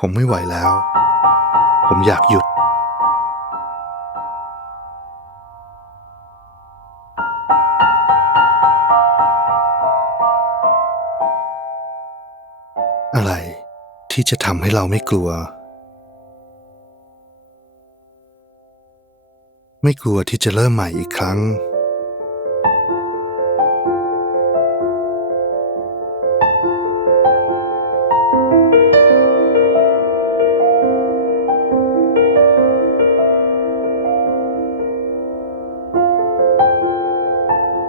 ผมไม่ไหวแล้ว ผมอยากหยุด อะไรที่จะทำให้เราไม่กลัว ไม่กลัวที่จะเริ่มใหม่อีกครั้ง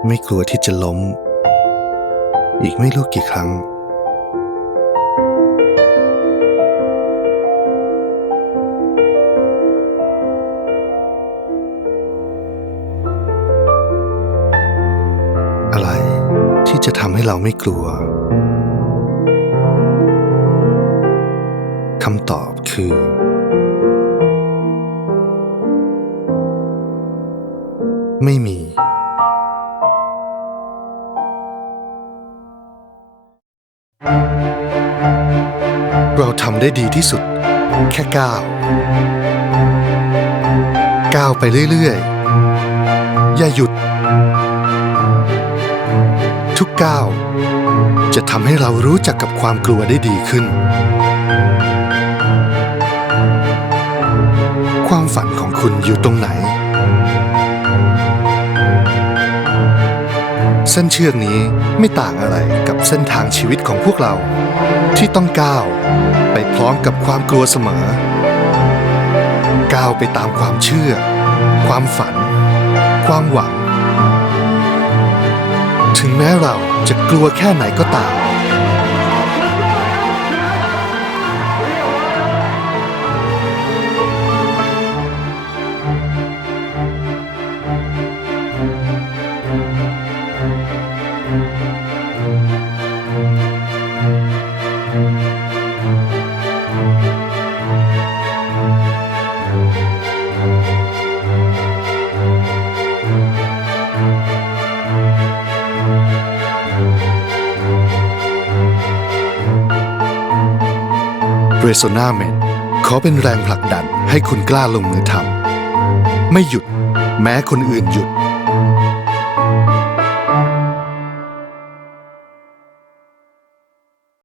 ไม่กลัวที่จะล้ม อีกไม่รู้กี่ครั้ง อะไรที่จะทำให้เราไม่กลัวคำตอบคือ ไม่มี เราทำได้ดีที่สุด แค่ก้าวก้าวไปเรื่อยๆ อย่าหยุด ทุกก้าวจะทำให้เรารู้จักกับความกลัวได้ดีขึ้น ความฝันของคุณอยู่ตรงไหน ส้นเชือกนี้ไม่ต่างอะไรกับเส้นทางชีวิตของพวกเรา ที่ต้องก้าว ไปพร้อมกับความกลัวเสมอ ก้าวไปตามความเชื่อ ความฝัน ความหวัง ถึงแม้เราจะกลัวแค่ไหนก็ตาม เรโซนาเมนขอเป็นแรงผลักดันให้คุณกล้าลงมือทำไม่หยุด แม้คนอื่นหยุด